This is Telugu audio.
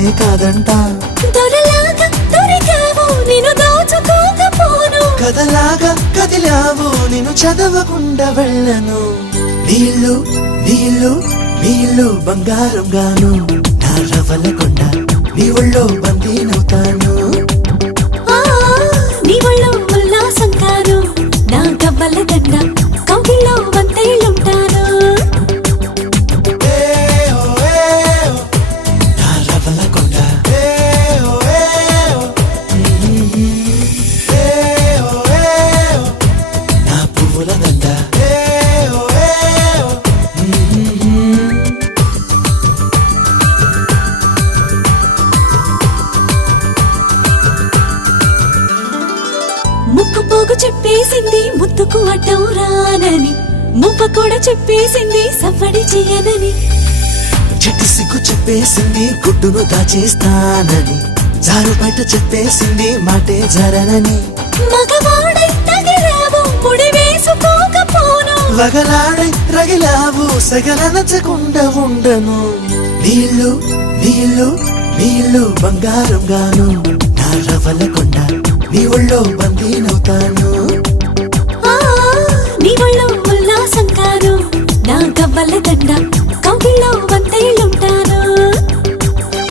కానే కాదంట. దొరలాగా దొరికావు నిన్ను దోచుకోకపోను, కథలాగా కదిలావు నిన్ను చదవకుండా వెళ్ళను. నీళ్ళు నీళ్ళు నీళ్ళు బంగారం గాను, నా రవల కొండ నీ ఒళ్ళో బందీనవుతాను. నీ ఒళ్ళో ఉల్లాసం కాను, నా గవ్వల దండ కౌగిల్లో వంతేళ్ళుంటాను. నా రవల కొండ నా పువ్వుల దండ. ముక్కు పోగు చెప్పేసింది ముద్దుకు అడ్డం రానని, మువ్వ కూడా చెప్పేసింది సవ్వడి చేయనని. చెట్టు సిగ్గు చెప్పేసింది గుడ్డును దాచేస్తానని, జారు బయట చెప్పేసింది మాటే జరనని. మగవాడై తగిలావు ముడి వేసుకోకపోను, వగలాడై రగిలావు సగలనచకుండా ఉండను. నీళ్ళు నీళ్ళు నీళ్ళు బంగారం గాను, నా రవల కొండ నీ ఒళ్ళో బందీనవుతాను.